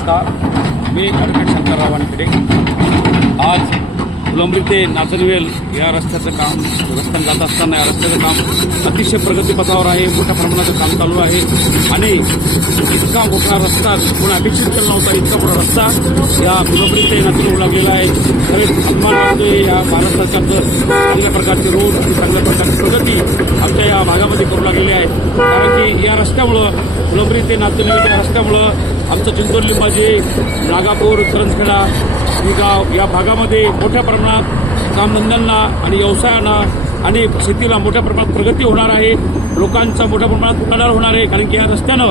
नमस्कार मी ॲडव्होकेट शंकरराव वानखेडे आज फुलंब्री ते नाचनवेल या रस्त्याचं काम रस्त्याने जात असताना या रस्त्याचं काम अतिशय प्रगतीपथावर आहे मोठ्या प्रमाणाचं काम चालू आहे. आणि इतका मोठा रस्ता कोणी अपेक्षित केला नव्हता इतका मोठा रस्ता या फुलंब्री ते नाचनवेल लागलेला आहे. खरेच सन्मान या भारत सरकारचं चांगल्या प्रकारचे रोड आणि चांगल्या प्रकारची प्रगती आमच्या या भागामध्ये करू लागलेली आहे. कारण की या रस्त्यामुळं फुलंब्री ते नाचनवेल या रस्त्यामुळं आमचं चिंचवड लिंबाजी नागापूर करंजखेडा ही गाव या भागामध्ये मोठ्या प्रमाणात कामधंद्यांना आणि व्यवसायांना आणि शेतीला मोठ्या प्रमाणात प्रगती होणार आहे. लोकांचा मोठ्या प्रमाणात उलाढाल होणार आहे. कारण की या रस्त्यानं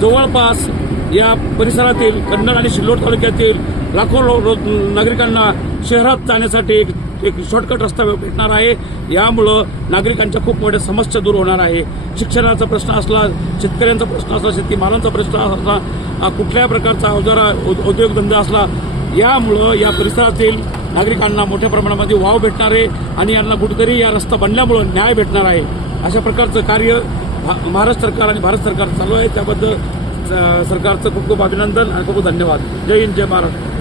जवळपास या परिसरातील कन्नड आणि सिल्लोड तालुक्यातील लाखो नागरिकांना शहरात जाण्यासाठी एक एक शॉर्टकट रस्ता भेटणार आहे. यामुळं नागरिकांच्या खूप मोठ्या समस्या दूर होणार आहे. शिक्षणाचा प्रश्न असला शेतकऱ्यांचा प्रश्न असला शेतीमालांचा प्रश्न असला कुठल्याही प्रकारचा अवजारा उद- उद्योगधंदा असला यामुळं या परिसरातील नागरिकांना मोठ्या प्रमाणामध्ये वाव भेटणार आहे आणि यांना कुठेतरी या रस्ता बनल्यामुळं न्याय भेटणार आहे. अशा प्रकारचं कार्य भा- महाराष्ट्र सरकार आणि भारत सरकार चालू आहे. त्याबद्दल सरकारचं खूप खूप अभिनंदन आणि खूप खूप धन्यवाद. जय हिंद जय महाराष्ट्र.